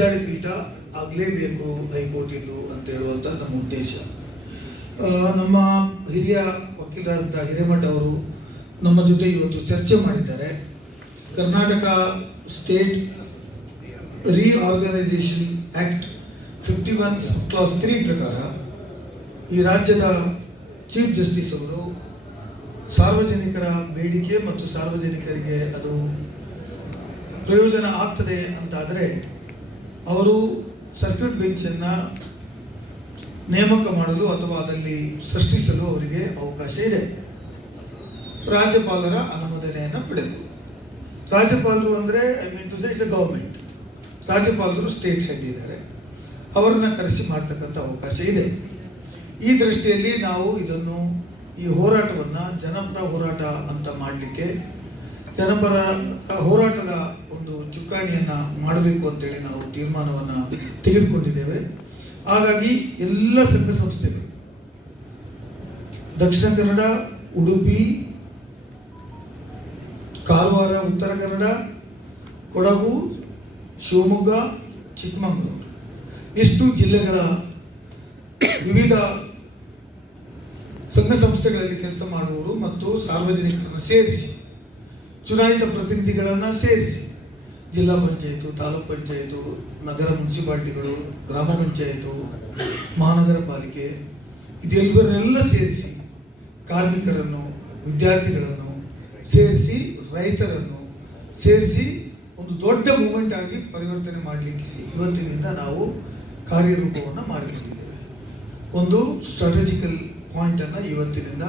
ಪೀಠ ಆಗಲೇಬೇಕು ಹೈಕೋರ್ಟಿಂದು ಅಂತ ಹೇಳುವಂತ ನಮ್ಮ ಉದ್ದೇಶ. ನಮ್ಮ ಹಿರಿಯ ವಕೀಲರಾದಂಥ ಹಿರೇಮಠ ಅವರು ನಮ್ಮ ಜೊತೆ ಇವತ್ತು ಚರ್ಚೆ ಮಾಡಿದ್ದಾರೆ. Karnataka state reorganisation act 51 class 3 ಪ್ರಕಾರ ಈ ರಾಜ್ಯದ ಚೀಫ್ ಜಸ್ಟಿಸ್ ಅವರು ಸಾರ್ವಜನಿಕರ ಬೇಡಿಕೆ ಮತ್ತು ಸಾರ್ವಜನಿಕರಿಗೆ ಅದು ಪ್ರಯೋಜನ ಆಗ್ತದೆ ಅಂತಾದರೆ ಅವರು ಸರ್ಕ್ಯೂಟ್ ಬೆಂಚನ್ನು ನೇಮಕ ಮಾಡಲು ಅಥವಾ ಅದರಲ್ಲಿ ಸೃಷ್ಟಿಸಲು ಅವರಿಗೆ ಅವಕಾಶ ಇದೆ. ರಾಜ್ಯಪಾಲರ ಅನುಮೋದನೆಯನ್ನು ಪಡೆದು, ರಾಜ್ಯಪಾಲರು ಅಂದರೆ ಇಟ್ಸ್ ಎ ಗವರ್ಮೆಂಟ್, ರಾಜ್ಯಪಾಲರು ಸ್ಟೇಟ್ ಹೆಡ್ ಇದ್ದಾರೆ, ಅವರನ್ನು ಕರೆಸಿ ಮಾಡ್ತಕ್ಕಂಥ ಅವಕಾಶ ಇದೆ. ಈ ದೃಷ್ಟಿಯಲ್ಲಿ ನಾವು ಇದನ್ನು ಈ ಹೋರಾಟವನ್ನು ಜನಪರ ಹೋರಾಟ ಅಂತ ಮಾಡಲಿಕ್ಕೆ, ಜನಪರ ಹೋರಾಟದ ಒಂದು ಚುಕ್ಕಾಣಿಯನ್ನು ಮಾಡಬೇಕು ಅಂತೇಳಿ ನಾವು ತೀರ್ಮಾನವನ್ನು ತೆಗೆದುಕೊಂಡಿದ್ದೇವೆ. ಹಾಗಾಗಿ ಎಲ್ಲ ಸಂಘ ಸಂಸ್ಥೆಗಳು ದಕ್ಷಿಣ ಕನ್ನಡ, ಉಡುಪಿ, ಕಾರವಾರ, ಉತ್ತರ ಕನ್ನಡ, ಕೊಡಗು, ಶಿವಮೊಗ್ಗ, ಚಿಕ್ಕಮಗಳೂರು ಇಷ್ಟು ಜಿಲ್ಲೆಗಳ ವಿವಿಧ ಸಂಘ ಸಂಸ್ಥೆಗಳಲ್ಲಿ ಕೆಲಸ ಮಾಡುವವರು ಮತ್ತು ಸಾರ್ವಜನಿಕರನ್ನು ಸೇರಿಸಿ, ಚುನಾಯಿತ ಪ್ರತಿನಿಧಿಗಳನ್ನು ಸೇರಿಸಿ, ಜಿಲ್ಲಾ ಪಂಚಾಯತು, ತಾಲೂಕು ಪಂಚಾಯತು, ನಗರ ಮುನ್ಸಿಪಾಲಿಟಿಗಳು, ಗ್ರಾಮ ಪಂಚಾಯತು, ಮಹಾನಗರ ಪಾಲಿಕೆ ಇದೆಲ್ಲವನ್ನೆಲ್ಲ ಸೇರಿಸಿ, ಕಾರ್ಮಿಕರನ್ನು, ವಿದ್ಯಾರ್ಥಿಗಳನ್ನು ಸೇರಿಸಿ, ರೈತರನ್ನು ಸೇರಿಸಿ ಒಂದು ದೊಡ್ಡ ಮೂವ್ಮೆಂಟ್ ಆಗಿ ಪರಿವರ್ತನೆ ಮಾಡಲಿಕ್ಕೆ ಇವತ್ತಿನಿಂದ ನಾವು ಕಾರ್ಯರೂಪವನ್ನು ಮಾಡಿಕೊಂಡಿದ್ದೇವೆ. ಒಂದು ಸ್ಟ್ರಾಟಜಿಕಲ್ ಪಾಯಿಂಟನ್ನು ಇವತ್ತಿನಿಂದ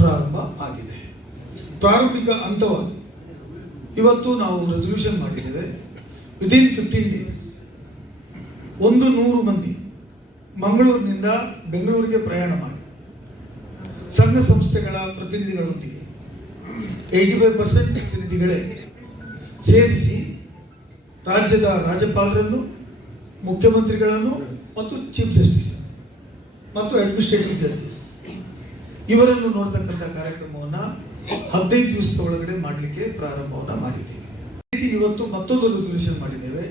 ಪ್ರಾರಂಭ ಆಗಿದೆ. ಪ್ರಾರಂಭಿಕ ಹಂತವಾಗಿ ಇವತ್ತು ನಾವು ರೆಸಲ್ಯೂಷನ್ ಮಾಡಿದ್ದೇವೆ. ವಿದಿನ್ 15 ಡೇಸ್ 100 ಮಂದಿ ಮಂಗಳೂರಿನಿಂದ ಬೆಂಗಳೂರಿಗೆ ಪ್ರಯಾಣ ಮಾಡಿ ಸಂಘ ಸಂಸ್ಥೆಗಳ ಪ್ರತಿನಿಧಿಗಳೊಂದಿಗೆ 85% ಪ್ರತಿನಿಧಿಗಳೇ ಸೇರಿಸಿ ರಾಜ್ಯದ ರಾಜ್ಯಪಾಲರನ್ನು, ಮುಖ್ಯಮಂತ್ರಿಗಳನ್ನು ಮತ್ತು ಚೀಫ್ ಜಸ್ಟಿಸ್ ಮತ್ತು ಅಡ್ಮಿನಿಸ್ಟ್ರೇಟಿವ್ ಜಡ್ಜಸ್ ಇವರನ್ನು ನೋಡ್ತಕ್ಕಂಥ ಕಾರ್ಯಕ್ರಮವನ್ನು 15 ದಿವಸದ ಒಳಗಡೆ ಮಾಡಲಿಕ್ಕೆ ಪ್ರಾರಂಭವನ್ನು ಮಾಡಿದ್ದೇವೆ. ಇವತ್ತು ಮತ್ತೊಂದು ರೆಸಲ್ಯೂಷನ್ ಮಾಡಿದ್ದೇವೆ.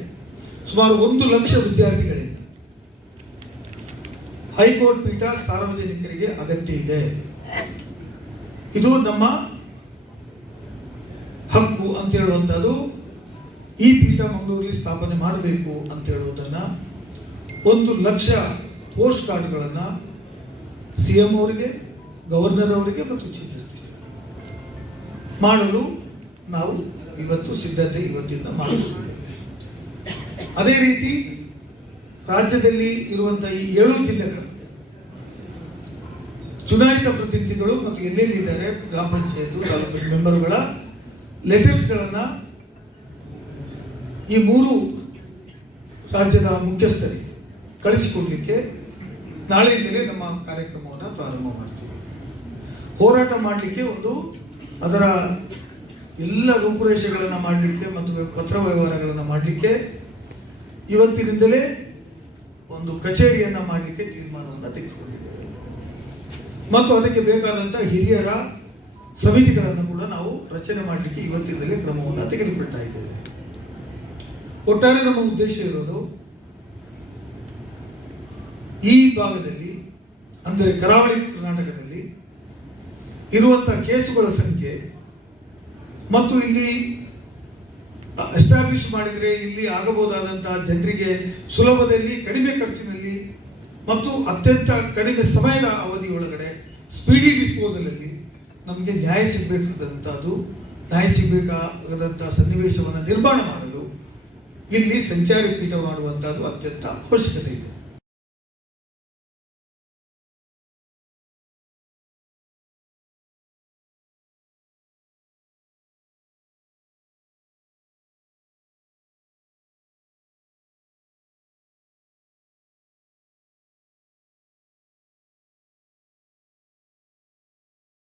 ಸುಮಾರು 1 ಲಕ್ಷ ವಿದ್ಯಾರ್ಥಿಗಳಿಂದ ಹೈಕೋರ್ಟ್ ಪೀಠ ಸಾರ್ವಜನಿಕರಿಗೆ ಅಗತ್ಯ ಇದೆ, ಇದು ನಮ್ಮ ಹಕ್ಕು ಅಂತ ಹೇಳುವಂಥದ್ದು, ಈ ಪೀಠ ಮಂಗಳೂರಲ್ಲಿ ಸ್ಥಾಪನೆ ಮಾಡಬೇಕು ಅಂತ ಹೇಳುವುದನ್ನು 1 ಲಕ್ಷ ಪೋಸ್ಟ್ ಕಾರ್ಡ್ಗಳನ್ನು CM ಅವರಿಗೆ, ಗವರ್ನರ್ ಅವರಿಗೆ ಮತ್ತು ಚೀಫ್ ಜಸ್ಟಿಸ್ ಮಾಡಲು ನಾವು ಇವತ್ತು ಸಿದ್ಧತೆ ಇವತ್ತಿಂದ ಮಾಡಿಕೊಂಡಿದ್ದೇವೆ. ಅದೇ ರೀತಿ ರಾಜ್ಯದಲ್ಲಿ ಇರುವಂತಹ ಈ 7 ಜಿಲ್ಲೆಗಳ ಚುನಾಯಿತ ಪ್ರತಿನಿಧಿಗಳು ಮತ್ತು ಎಲ್ಲೆಲ್ಲಿದ್ದಾರೆ ಗ್ರಾಮ ಪಂಚಾಯತ್ ತಾಲೂಕು ಮೆಂಬರ್ಗಳ ಲೆಟರ್ಸ್ಗಳನ್ನು ಈ 3 ರಾಜ್ಯದ ಮುಖ್ಯಸ್ಥರಿಗೆ ಕಳಿಸಿಕೊಡ್ಲಿಕ್ಕೆ ನಾಳೆಯಿಂದಲೇ ನಮ್ಮ ಕಾರ್ಯಕ್ರಮವನ್ನು ಪ್ರಾರಂಭ ಮಾಡ್ತೀವಿ. ಹೋರಾಟ ಮಾಡಲಿಕ್ಕೆ ಅದರ ಎಲ್ಲ ರೂಪುರೇಷೆಗಳನ್ನು ಮಾಡಲಿಕ್ಕೆ ಮತ್ತು ಪತ್ರ ವ್ಯವಹಾರಗಳನ್ನು ಮಾಡಲಿಕ್ಕೆ ಇವತ್ತಿನಿಂದಲೇ ಒಂದು ಕಚೇರಿಯನ್ನು ಮಾಡಲಿಕ್ಕೆ ತೀರ್ಮಾನವನ್ನು ತೆಗೆದುಕೊಂಡಿದ್ದೇವೆ. ಮತ್ತು ಅದಕ್ಕೆ ಬೇಕಾದಂಥ ಹಿರಿಯರ ಸಮಿತಿಗಳನ್ನು ಕೂಡ ನಾವು ರಚನೆ ಮಾಡಲಿಕ್ಕೆ ಇವತ್ತಿನಿಂದಲೇ ಕ್ರಮವನ್ನು ತೆಗೆದುಕೊಳ್ತಾ ಇದ್ದೇವೆ. ಒಟ್ಟಾರೆ ನಮ್ಮ ಉದ್ದೇಶ ಇರೋದು ಈ ಭಾಗದಲ್ಲಿ, ಅಂದರೆ ಕರಾವಳಿ ಕರ್ನಾಟಕದಲ್ಲಿ ಇರುವಂತಹ ಕೇಸುಗಳ ಸಂಖ್ಯೆ ಮತ್ತು ಇಲ್ಲಿ ಎಸ್ಟಾಬ್ಲಿಷ್ ಮಾಡಿದರೆ ಇಲ್ಲಿ ಆಗಬಹುದಾದಂತಹ ಜನರಿಗೆ ಸುಲಭದಲ್ಲಿ, ಕಡಿಮೆ ಖರ್ಚಿನಲ್ಲಿ ಮತ್ತು ಅತ್ಯಂತ ಕಡಿಮೆ ಸಮಯದ ಅವಧಿಯೊಳಗಡೆ ಸ್ಪೀಡಿ ಡಿಸ್ಪೋಸಲಲ್ಲಿ ನಮಗೆ ನ್ಯಾಯ ಸಿಗಬೇಕಾದಂಥ ಸನ್ನಿವೇಶವನ್ನು ನಿರ್ಮಾಣ ಮಾಡಲು ಇಲ್ಲಿ ಸಂಚಾರಿ ಪೀಠ ಮಾಡುವಂಥದ್ದು ಅತ್ಯಂತ ಅವಶ್ಯಕತೆ ಇದೆ.